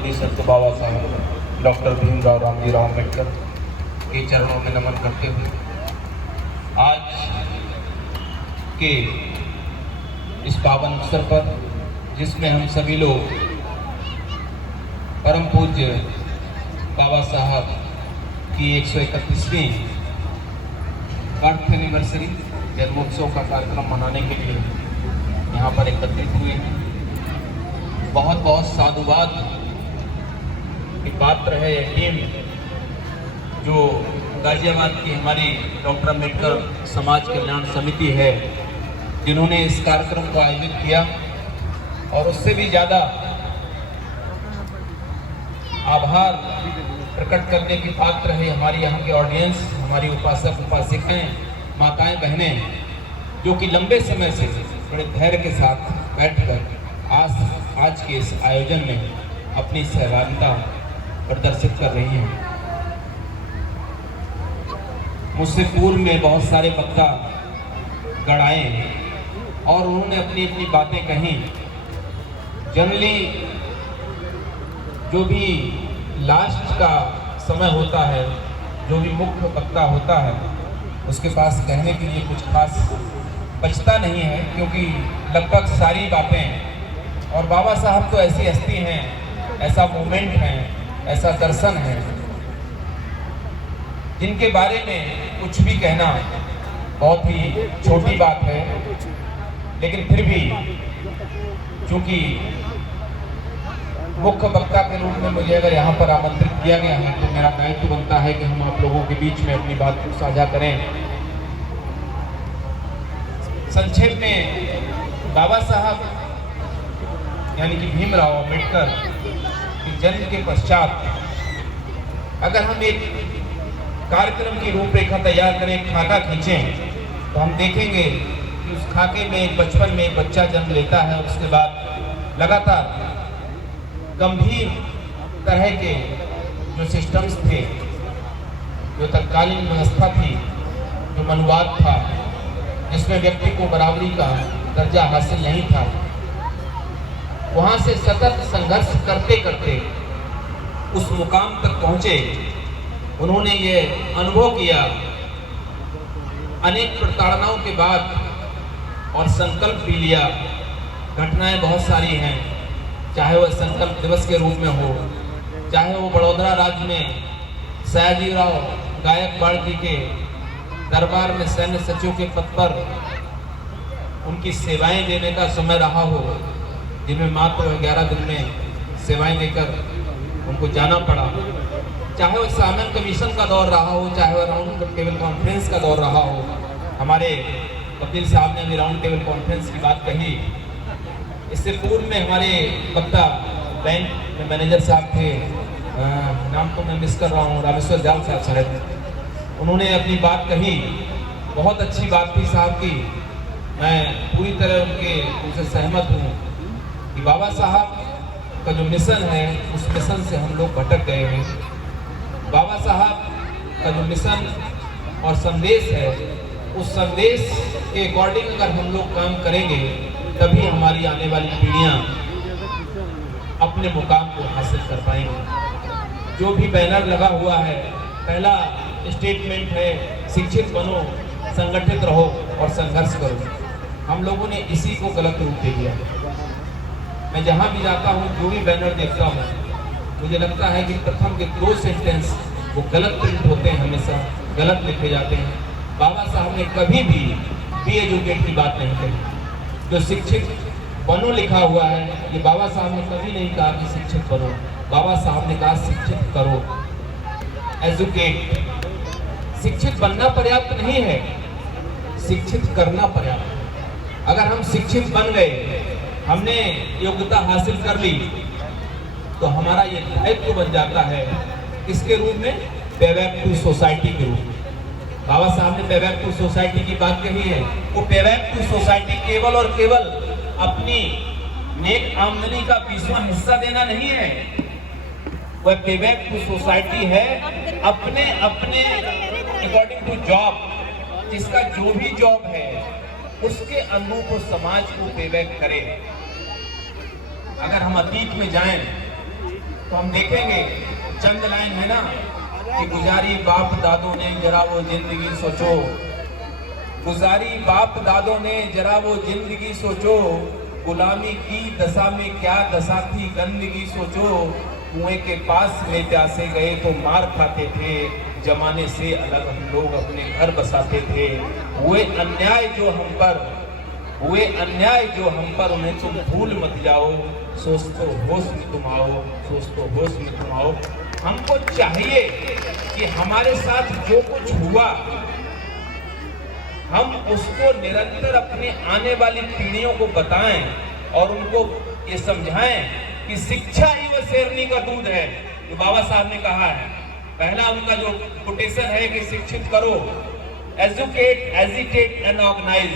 राष्ट्रवादी संत बाबा साहब डॉक्टर भीमराव रामजीराव अम्बेडकर के चरणों में नमन करते हुए आज के इस पावन अवसर पर, जिसमें हम सभी लोग परम पूज्य बाबा साहब की 131वीं बर्थ एनिवर्सरी जन्मोत्सव का कार्यक्रम मनाने के लिए यहाँ पर एकत्रित हुए हैं। बहुत बहुत साधुवाद की पात्र है यह टीम जो गाजियाबाद की हमारी डॉक्टर अम्बेडकर समाज कल्याण समिति है, जिन्होंने इस कार्यक्रम को आयोजित किया। और उससे भी ज़्यादा आभार प्रकट करने की पात्र है हमारी यहाँ के ऑडियंस, हमारी उपासक उपासिकाएं, माताएं, बहनें, जो कि लंबे समय से बड़े धैर्य के साथ बैठकर आज के इस आयोजन में अपनी सहभागिता प्रदर्शित कर रही हैं। मुझसे पूर्व में बहुत सारे वक्ता गण आए और उन्होंने अपनी अपनी बातें कही। जनरली जो भी लास्ट का समय होता है, जो भी मुख्य वक्ता होता है, उसके पास कहने के लिए कुछ खास बचता नहीं है, क्योंकि लगभग सारी बातें, और बाबा साहब तो ऐसी हस्ती हैं, ऐसा मोमेंट है, ऐसा दर्शन है, जिनके बारे में कुछ भी कहना बहुत ही छोटी बात है। लेकिन फिर भी चूंकि मुख्य वक्ता के रूप में मुझे अगर यहाँ पर आमंत्रित किया गया है, तो मेरा दायित्व बनता है कि हम आप लोगों के बीच में अपनी बात को साझा करें। संक्षेप में, बाबा साहब यानी कि भीमराव अम्बेडकर के जन्म के पश्चात अगर हम एक कार्यक्रम की रूपरेखा तैयार करें, एक खाका खींचें, तो हम देखेंगे कि उस खाके में बचपन में एक बच्चा जन्म लेता है। उसके बाद लगातार गंभीर तरह के जो सिस्टम्स थे, जो तत्कालीन व्यवस्था थी, जो मनुवाद था, जिसमें व्यक्ति को बराबरी का दर्जा हासिल नहीं था, वहाँ से सतत संघर्ष करते करते उस मुकाम तक पहुँचे। उन्होंने ये अनुभव किया अनेक प्रताड़नाओं के बाद, और संकल्प भी लिया। घटनाएं बहुत सारी हैं, चाहे वह संकल्प दिवस के रूप में हो, चाहे वो बड़ौदा राज्य में सयाजीराव गायकवाड़ जी के दरबार में सैन्य सचिव के पद पर उनकी सेवाएं देने का समय रहा हो, जिनमें मात्र 11 दिन में सेवाएं देकर उनको जाना पड़ा, चाहे वो सामन कमीशन का दौर रहा हो, चाहे वो राउंड टेबल कॉन्फ्रेंस का दौर रहा हो। हमारे वकील साहब ने अभी राउंड टेबल कॉन्फ्रेंस की बात कही। इससे पूर्व में हमारे वक्ता बैंक में मैनेजर साहब थे, नाम तो मैं मिस कर रहा हूँ, रामेश्वर जाल साहब शायद, उन्होंने अपनी बात कही। बहुत अच्छी बात थी साहब की, मैं पूरी तरह उनसे सहमत हूँ कि बाबा साहब का जो मिशन है, उस मिशन से हम लोग भटक गए हैं। बाबा साहब का जो मिशन और संदेश है, उस संदेश के अकॉर्डिंग अगर हम लोग काम करेंगे, तभी हमारी आने वाली पीढ़ियां अपने मुकाम को हासिल कर पाएंगी। जो भी बैनर लगा हुआ है, पहला स्टेटमेंट है, शिक्षित बनो, संगठित रहो और संघर्ष करो। हम लोगों ने इसी को गलत रूप दे दिया। मैं जहाँ भी जाता हूँ, जो भी बैनर देखता हूँ, मुझे लगता है कि प्रथम के 2 सेंटेंस वो गलत प्रिंट होते हैं, हमेशा गलत लिखे जाते हैं। बाबा साहब ने कभी भी एजुकेट की बात नहीं कही। जो शिक्षित बनो लिखा हुआ है, ये बाबा साहब ने कभी नहीं कहा कि शिक्षित बनो। बाबा साहब ने कहा शिक्षित करो, एजुकेट। शिक्षित बनना पर्याप्त नहीं है, शिक्षित करना पर्याप्त है। अगर हम शिक्षित बन गए, हमने योग्यता हासिल कर ली, तो हमारा ये दायित्व बन जाता है किसके रूप में? पे बैक टू सोसाइटी के रूप में। बाबा साहब ने पे बैक टू सोसाइटी की बात कही है। वो पे बैक टू सोसाइटी केवल और केवल अपनी नेक आमदनी का 20वां हिस्सा देना नहीं है, वह पे बैक टू सोसाइटी है अपने अकॉर्डिंग टू जॉब, जिसका जो भी जॉब है उसके अनुरूप उस समाज को पे बैक करे। अगर हम अतीत में जाएं तो हम देखेंगे चंद लाइन है ना कि गुजारी बाप दादों ने जरा वो जिंदगी सोचो, गुजारी बाप दादों ने जरा वो जिंदगी सोचो, गुलामी की दशा में क्या दशा थी गंदगी सोचो, कुएं के पास में प्यासे गए तो मार खाते थे, जमाने से अलग हम लोग अपने घर बसाते थे, हुए अन्याय जो हम पर उन्हें तुम भूल मत जाओ, सोच तो होश में तुम आओ, सोच तो होश में तुम आओ। हमको चाहिए कि हमारे साथ जो कुछ हुआ हम उसको निरंतर अपनी आने वाली पीढ़ियों को बताएं और उनको ये समझाएं कि शिक्षा ही वो शेरनी का दूध है, जो बाबा साहब ने कहा है। पहला उनका जो कोटेशन है कि शिक्षित करो, एजुकेट, एजिटेट एंड ऑर्गेनाइज।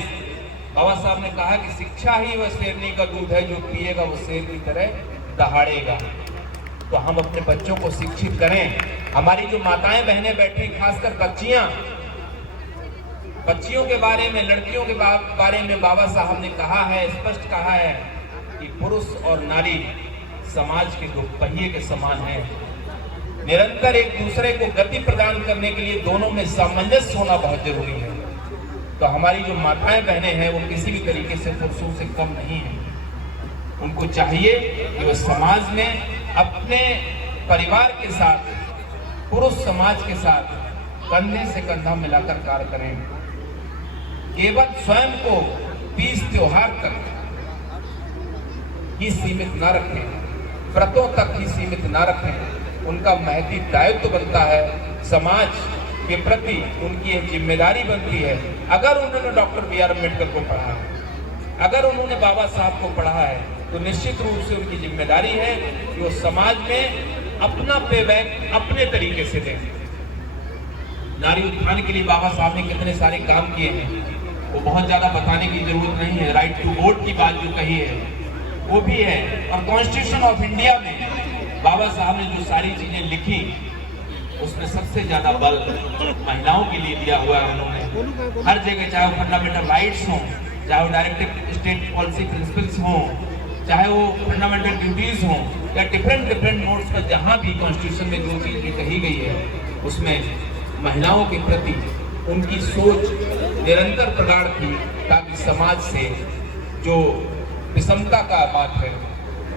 बाबा साहब ने कहा कि शिक्षा ही वह शेरनी का दूध है, जो पिएगा वो शेर की तरह दहाड़ेगा। तो हम अपने बच्चों को शिक्षित करें। हमारी जो माताएं बहनें बैठी, खासकर बच्चियों के बारे में, लड़कियों के बारे में बाबा साहब ने कहा है, स्पष्ट कहा है कि पुरुष और नारी समाज के दो पहिए के समान हैं। निरंतर एक दूसरे को गति प्रदान करने के लिए दोनों में सामंजस्य होना बहुत जरूरी है। तो हमारी जो माताएं बहनें हैं वो किसी भी तरीके से पुरुषों से कम नहीं है। उनको चाहिए कि वो समाज में अपने परिवार के साथ, पुरुष समाज के साथ कंधे से कंधा मिलाकर कार्य करें। केवल स्वयं को तीज त्योहार तक ही सीमित न रखें, व्रतों तक ही सीमित न रखें। उनका महती दायित्व बनता है, समाज के प्रति उनकी एक जिम्मेदारी बनती है। अगर उन्होंने डॉक्टर बी आर अम्बेडकर को पढ़ा है, अगर उन्होंने बाबा साहब को पढ़ा है, तो निश्चित रूप से उनकी जिम्मेदारी है कि वो समाज में अपना पेबैक अपने तरीके से दें। नारी उत्थान के लिए बाबा साहब ने कितने सारे काम किए हैं, वो बहुत ज्यादा बताने की जरूरत नहीं है। राइट टू वोट की बात जो कही है वो भी है, और कॉन्स्टिट्यूशन ऑफ इंडिया में बाबा साहब ने जो सारी चीजें लिखी उसमें सबसे ज्यादा बल महिलाओं के लिए दिया हुआ है उन्होंने। हर जगह, चाहे वो फंडामेंटल राइट्स हों, चाहे वो डायरेक्टिव स्टेट पॉलिसी प्रिंसिपल्स हों, चाहे वो फंडामेंटल ड्यूटीज हों, या डिफरेंट नोट्स पर जहां भी कॉन्स्टिट्यूशन में जो चीजें कही गई है उसमें महिलाओं के प्रति उनकी सोच निरंतर प्रगाढ़ थी, ताकि समाज से जो विषमता का बात है,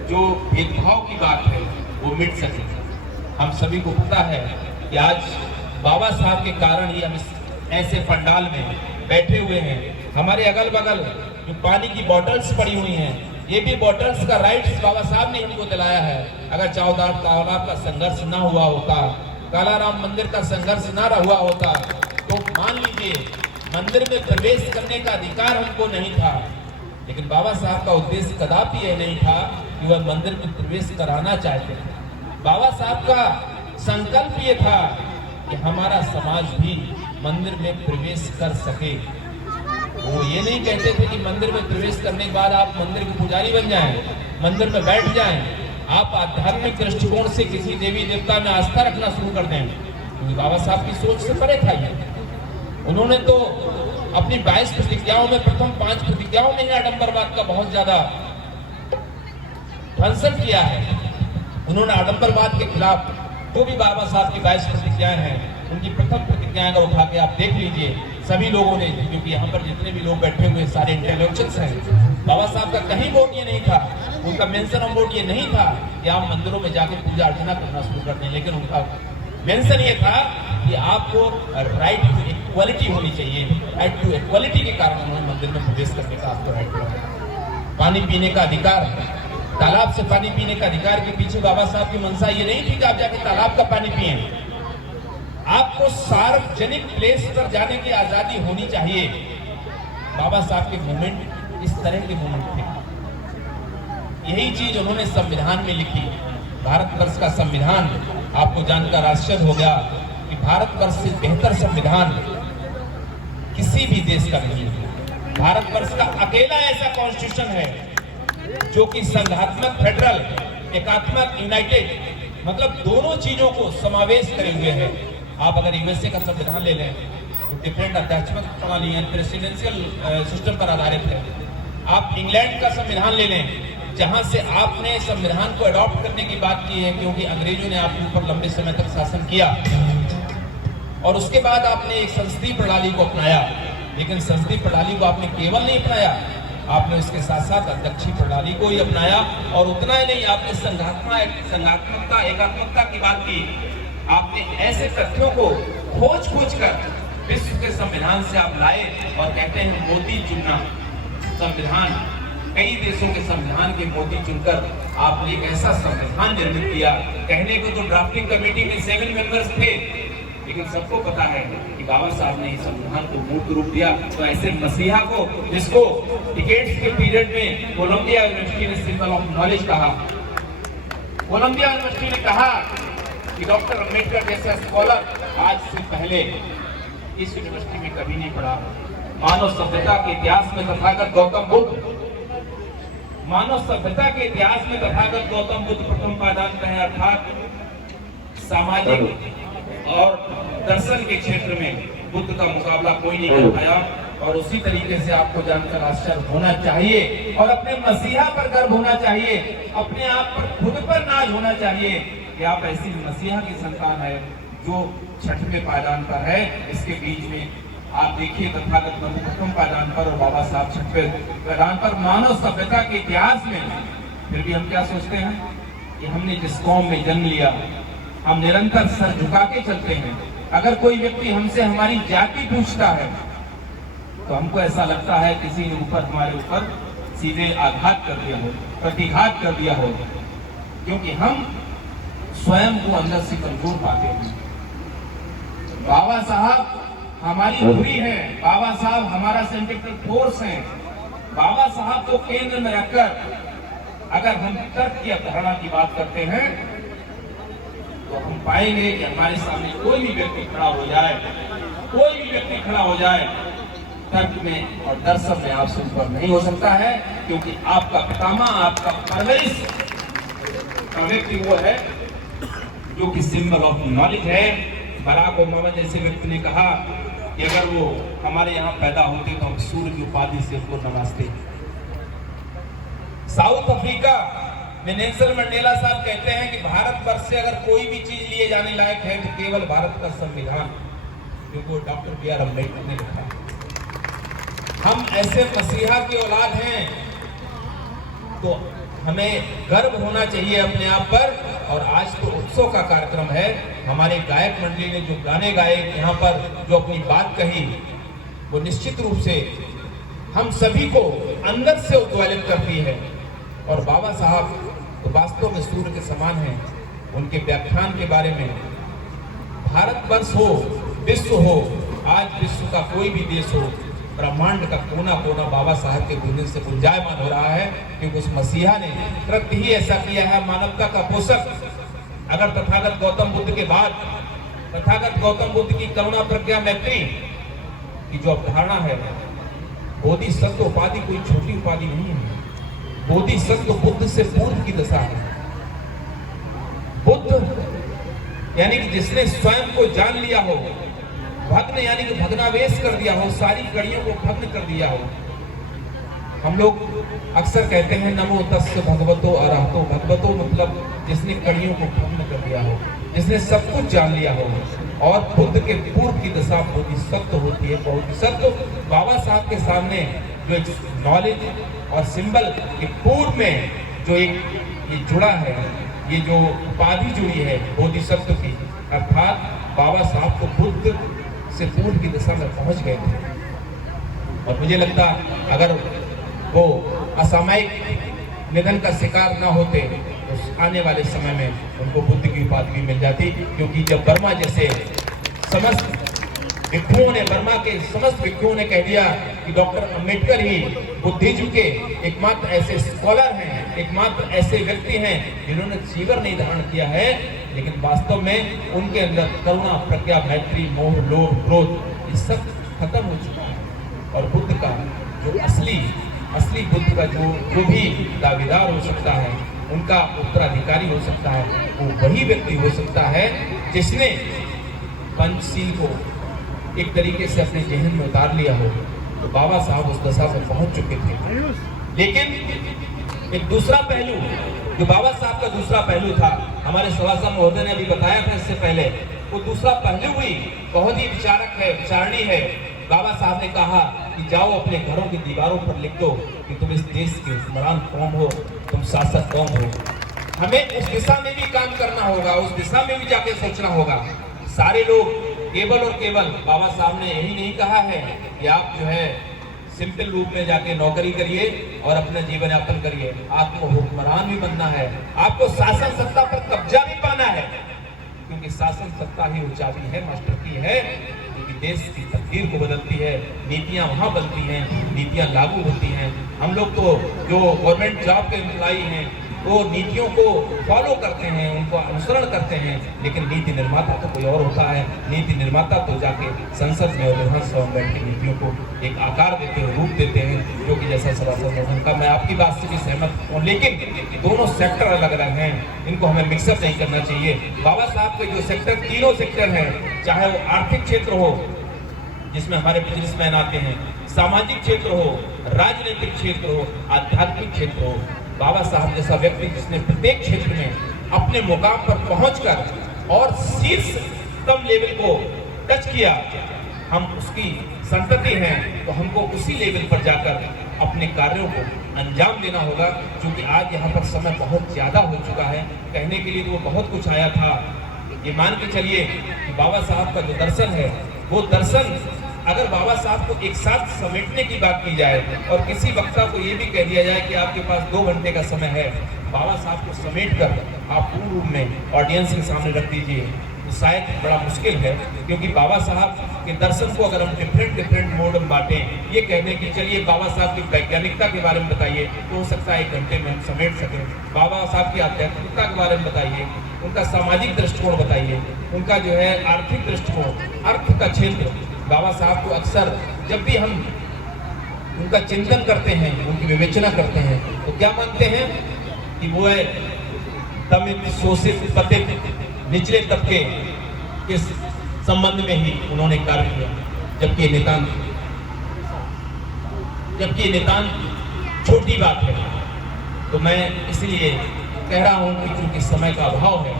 जो भेदभाव की बात है, वो मिट सके। हम सभी को पता है कि आज बाबा साहब के कारण ही हम इस ऐसे पंडाल में बैठे हुए हैं। हमारे अगल बगल जो पानी की बॉटल्स पड़ी हुई हैं, ये भी बॉटल्स का राइट्स बाबा साहब ने हमको दिलाया है। अगर चौदार तालाब का संघर्ष ना हुआ होता, कालाराम मंदिर का संघर्ष ना हुआ होता, तो मान लीजिए मंदिर में प्रवेश करने का अधिकार हमको नहीं था। लेकिन बाबा साहब का उद्देश्य कदापि यह नहीं था कि वह मंदिर में प्रवेश कराना चाहते थे। बाबा साहब का संकल्प ये था कि हमारा समाज भी मंदिर में प्रवेश कर सके। वो ये नहीं कहते थे कि मंदिर में प्रवेश करने के बाद आप मंदिर के पुजारी बन जाएं, मंदिर में बैठ जाएं, आप आध्यात्मिक दृष्टिकोण से किसी देवी देवता में आस्था रखना शुरू कर दें। क्योंकि बाबा साहब की सोच से परे था ये। उन्होंने तो अपनी 22 प्रतिज्ञाओं में प्रथम 5 प्रतिज्ञाओं में ही आडंबरवाद का बहुत ज्यादा ध्वंसन किया है। उन्होंने आडंबरवाद के खिलाफ जो भी बाबा साहब की 22 प्रतिज्ञाएं हैं, उनकी प्रथम प्रतिज्ञाएं का उठा के आप देख लीजिए। सभी लोगों ने, क्योंकि यहाँ पर जितने भी लोग बैठे हुए सारे इंटेलेक्चुअल्स हैं, बाबा साहब का कहीं वोट ये नहीं था, उनका मेंशन ऑफ वोट ये नहीं था कि आप मंदिरों में जाके पूजा अर्चना करना शुरू कर दें। लेकिन उनका मेंशन ये था कि आपको राइट टू इक्वालिटी होनी चाहिए। राइट टू इक्वालिटी के कारण उन्होंने मंदिर में प्रवेश करने का आपको राइट दिया। पानी पीने का अधिकार, तालाब से पानी पीने का अधिकार के पीछे बाबा साहब की मंशा ये नहीं थी कि आप जाके तालाब का पानी पिए। आपको सार्वजनिक प्लेस पर जाने की आजादी होनी चाहिए। बाबा साहब के मूवमेंट इस तरह के मूवमेंट थे। यही चीज उन्होंने संविधान में लिखी। भारतवर्ष का संविधान आपको जानकर आश्चर्य हो गया कि भारतवर्ष से बेहतर संविधान किसी भी देश का नहीं है। भारतवर्ष का अकेला ऐसा कॉन्स्टिट्यूशन है जो कि संघात्मक, फेडरल, एकात्मक, यूनाइटेड, मतलब दोनों चीजों को समावेश करे हुए है। आप अगर यूएसए का संविधान ले लें, डिफरेंट आध्यात्मिक प्रणाली, प्रेसिडेंशियल सिस्टम पर आधारित है। आप इंग्लैंड का संविधान ले लें, जहां से आपने संविधान को अडॉप्ट करने की बात की है, क्योंकि अंग्रेजों ने आपके ऊपर लंबे समय तक शासन किया और उसके बाद आपने एक संसदीय प्रणाली को अपनाया। लेकिन संसदीय प्रणाली को आपने केवल नहीं अपनाया, आपने उसके साथ साथ अध्यक्षीय प्रणाली को ही अपनाया। और उतना ही नहीं, आपने संघात्मकता एकात्मकता की बात की। आपने ऐसे तथ्यों को खोज कर विश्व के संविधान से आप लाए और कहते हैं मोती चुनना संविधान। कई देशों के संविधान के मोती चुनकर आपने एक ऐसा संविधान निर्मित किया। कहने को तो ड्राफ्टिंग कमेटी में 7 मेंबर्स थे, लेकिन सबको पता है कि बाबा साहब ने इस संविधान को मूर्त रूप दिया। तो ऐसे मसीहा को, जिसको डिकेड्स के पीरियड में कोलंबिया यूनिवर्सिटी ने सिंबल ऑफ नॉलेज कहा, कोलंबिया यूनिवर्सिटी ने कहा कि डॉक्टर अंबेडकर जैसा स्कॉलर आज से पहले इस यूनिवर्सिटी में कभी नहीं पढ़ा। मानव सभ्यता के इतिहास में तथागत गौतम बुद्ध, मानव सभ्यता के इतिहास में तथागत गौतम बुद्ध प्रथम पायदान है, अर्थात सामाजिक और दर्शन के क्षेत्र में बुद्ध का मुकाबला कोई नहीं कर पाया। और उसी तरीके से आपको जानकर आश्चर्य होना चाहिए और अपने मसीहा पर गर्व होना चाहिए, अपने आप पर खुद पर नाज होना चाहिए कि आप ऐसी मसीहा की संतान है जो छठवें पायदान पर है। इसके बीच में आप देखिए तथागत बुद्ध प्रथम पायदान पर और बाबा साहब छठवें पायदान पर। मानव सभ्यता के इतिहास में फिर भी हम क्या सोचते हैं कि हमने जिस कौम में जन्म लिया, हम निरंतर सर झुका के चलते हैं। अगर कोई व्यक्ति हमसे हमारी जाति पूछता है तो हमको ऐसा लगता है किसी ने हमारे ऊपर सीधे आघात कर दिया हो, प्रतिघात कर दिया हो, क्योंकि हम स्वयं को अंदर से कमजोर पाते हैं। बाबा साहब हमारी धुरी है, बाबा साहब हमारा सेंट्रिपिटल फोर्स है। बाबा साहब को केंद्र में रखकर अगर हम तर्क की अवधारणा की बात करते हैं तो हम पाएंगे कि हमारे सामने कोई भी व्यक्ति खड़ा हो जाए, कोई भी व्यक्ति खड़ा हो जाए, तर्क में और दर्शन में आपसे ऊपर नहीं हो सकता है, क्योंकि आपका पितामह, आपका परवरिश का व्यक्ति वो है जो कि सिंबल ऑफ नॉलेज है। बराक ओबामा जैसे व्यक्ति ने कहा कि अगर वो हमारे यहाँ पैदा होते तो हम सूर्य की उपाधि से उनको नवाजते। साउथ अफ्रीका में नेल्सन मंडेला साहब कहते हैं कि भारतवर्ष से अगर कोई भी चीज लिए जाने लायक है तो केवल भारत का संविधान, जो वो डॉक्टर बी आर अम्बेडकर ने लिखा। हम ऐसे मसीहा की औलाद हैं तो हमें गर्व होना चाहिए अपने आप पर। और आज तो उत्सव का कार्यक्रम है। हमारे गायक मंडली ने जो गाने गाए यहाँ पर, जो अपनी बात कही, वो निश्चित रूप से हम सभी को अंदर से उद्वेलित करती है। और बाबा साहब तो वास्तव में सूर्य के समान हैं। उनके व्याख्यान के बारे में, भारतवर्ष हो, विश्व हो, आज विश्व का कोई भी देश हो, ब्रह्मांड का कोना कोना बाबा साहब के गुंजन से गुंजायमान हो रहा है, क्योंकि उस मसीहा ने कृत्य ही ऐसा किया है। मानवता का पोषक। अगर तथागत गौतम बुद्ध के बाद तथागत गौतम बुद्ध की करुणा, प्रज्ञा, मैत्री की जो अवधारणा है, बोधिसत्व उपाधि कोई छोटी उपाधि नहीं है। बोधिसत्व बुद्ध से पूर्व की दशा है। बुद्ध यानी कि जिसने स्वयं को जान लिया हो, भग्न यानी कि भग्नावेश कर दिया हो, सारी कड़ियों को भग्न कर दिया हो। हम लोग अक्सर कहते हैं नमो तस्य भगवतो अरहतो। भगवतो मतलब जिसने कड़ियों को भग्न कर दिया हो, जिसने सब कुछ जान लिया हो। और बुद्ध के पूर्व की दशा बोधिसत्व होती है। बोधिसत्व बाबा साहब के सामने जो एक नॉलेज और सिंबल के पूर्व में जो एक ये जुड़ा है, ये जो उपाधि जुड़ी है बोधिसत्व की, अर्थात बाबा साहब को बुद्ध से पूर्व की दिशा में पहुंच गए थे। और मुझे लगता अगर वो असामयिक निधन का शिकार न होते तो आने वाले समय में उनको बुद्ध की उपाधि भी मिल जाती। क्योंकि जब बर्मा जैसे समस्त भिक्षुओं ने, बर्मा के समस्त भिक्षुओं ने कह दिया कि डॉक्टर अंबेडकर ही बुद्धिज्म के एकमात्र ऐसे स्कॉलर हैं, एकमात्र ऐसे व्यक्ति हैं जिन्होंने चीवर नहीं धारण किया है, लेकिन वास्तव में उनके अंदर करुणा, प्रज्ञा, मैत्री, मोह, लोभ, क्रोध, ये सब खत्म हो चुका है। और बुद्ध का जो असली बुद्ध का जो भी दावेदार हो सकता है, उनका उत्तराधिकारी हो सकता है, वो वही व्यक्ति हो सकता है जिसने पंचशील को एक तरीके से अपने जहन में उतार लिया हो। तो बाबा साहब उस दशा में पहुंच चुके थे। लेकिन एक दूसरा पहलू जो बाबा साहब का दूसरा पहलू था, हमारे सभासद महोदय ने अभी बताया था इससे पहले, वो दूसरा पहलू भी बहुत ही विचारक है, विचारणी है। बाबा साहब ने कहा कि जाओ अपने घरों की दीवारों पर लिख दो कि तुम इस देश के हुक्मरान कौम हो, तुम शासक कौम हो। हमें उस दिशा में भी काम करना होगा, उस दिशा में भी जाके सोचना होगा। सारे लोग केवल और केवल बाबा साहब ने यही नहीं कहा है कि आप जो है सिंपल रूप में जाके नौकरी करिए और अपना जीवन यापन करिए। आपको हुक्मरान भी बनना है, आपको शासन सत्ता पर कब्जा भी पाना है, क्योंकि शासन सत्ता ही वो चाबी है, मास्टर की है, क्योंकि देश की तकदीर को बदलती है। नीतियां वहां बनती हैं, नीतियां लागू होती हैं। हम लोग तो जो गवर्नमेंट जॉब के एम्प्लॉई हैं वो नीतियों को फॉलो करते हैं, उनको अनुसरण करते हैं, लेकिन नीति निर्माता तो कोई और होता है। नीति निर्माता तो जाके संसद में और विधानसभा में बैठ के नीतियों को एक आकार देते हैं, रूप देते हैं, जो कि जैसा सभासद का, मैं आपकी बात से भी सहमत हूँ, लेकिन दोनों सेक्टर अलग अलग हैं, इनको हमें मिक्सअप नहीं करना चाहिए। बाबा साहब के जो सेक्टर, तीनों सेक्टर हैं, चाहे वो आर्थिक क्षेत्र हो जिसमें हमारे बिजनेसमैन आते हैं, सामाजिक क्षेत्र हो, राजनीतिक क्षेत्र हो, आध्यात्मिक क्षेत्र हो, बाबा साहब जैसा व्यक्ति जिसने प्रत्येक क्षेत्र में अपने मुकाम पर पहुंचकर और शीर्षतम लेवल को टच किया, हम उसकी संतति हैं, तो हमको उसी लेवल पर जाकर अपने कार्यों को अंजाम देना होगा। क्योंकि आज यहाँ पर समय बहुत ज्यादा हो चुका है, कहने के लिए तो वो बहुत कुछ आया था। ये मान के चलिए कि बाबा साहब का जो दर्शन है, वो दर्शन अगर बाबा साहब को एक साथ समेटने की बात की जाए और किसी वक्ता को ये भी कह दिया जाए कि आपके पास 2 घंटे का समय है, बाबा साहब को समेट कर आप पूर्ण रूप में ऑडियंस के सामने रख दीजिए, तो शायद बड़ा मुश्किल है। क्योंकि बाबा साहब के दर्शन को अगर हम डिफरेंट मोड में बांटें, ये कहने की चलिए बाबा साहब की वैज्ञानिकता के बारे में बताइए, तो हो सकता है 1 घंटे में हम समेट सकें। बाबा साहब की आध्यात्मिकता के बारे में बताइए, उनका सामाजिक दृष्टिकोण बताइए, उनका जो है आर्थिक दृष्टिकोण, अर्थ का क्षेत्र। बाबा साहब को अक्सर जब भी हम उनका चिंतन करते हैं, उनकी विवेचना करते हैं, तो क्या मानते हैं कि वो है दमित, शोषित, पतित, निचले तबके के संबंध में ही उन्होंने कार्य किया, जबकि ये नितांत छोटी बात है। तो मैं इसलिए कह रहा हूँ कि चूंकि समय का अभाव है,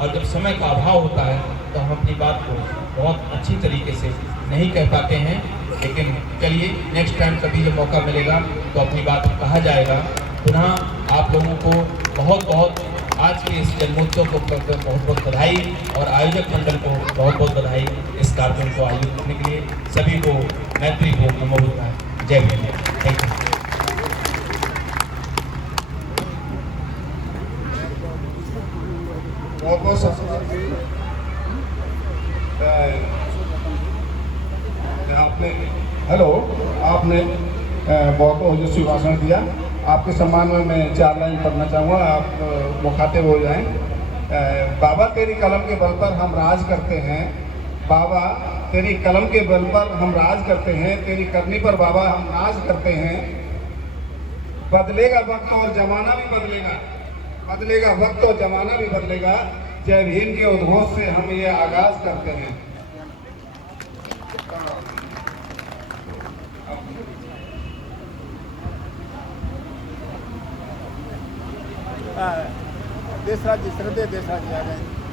और जब समय का अभाव होता है तो हम अपनी बात को बहुत अच्छी तरीके से नहीं कह पाते हैं। लेकिन चलिए नेक्स्ट टाइम कभी जब मौका मिलेगा तो अपनी बात कहा जाएगा। पुनः आप लोगों को बहुत बहुत आज के इस जन्मोत्सव को बहुत बहुत बधाई, और आयोजक मंडल को बहुत बहुत बधाई इस कार्यक्रम को आयोजित करने के लिए। सभी को मैत्री को नमो बुद्धाय, जय हिंद, थैंक यू। बहुत बहुत आपने आपने बहुत ओजस्वी भाषण दिया। आपके सम्मान में मैं 4 लाइन पढ़ना चाहूँगा, आप मुखातिब हो जाएं। बाबा तेरी कलम के बल पर हम राज करते हैं, बाबा तेरी कलम के बल पर हम राज करते हैं, तेरी करनी पर बाबा हम नाज करते हैं। बदलेगा वक्त और जमाना भी बदलेगा, बदलेगा वक्त और जमाना भी बदलेगा, जय भीम के उद्घोष से हम ये आगाज करते हैं। देश राज्य श्रद्धे देश राज्य आ गए।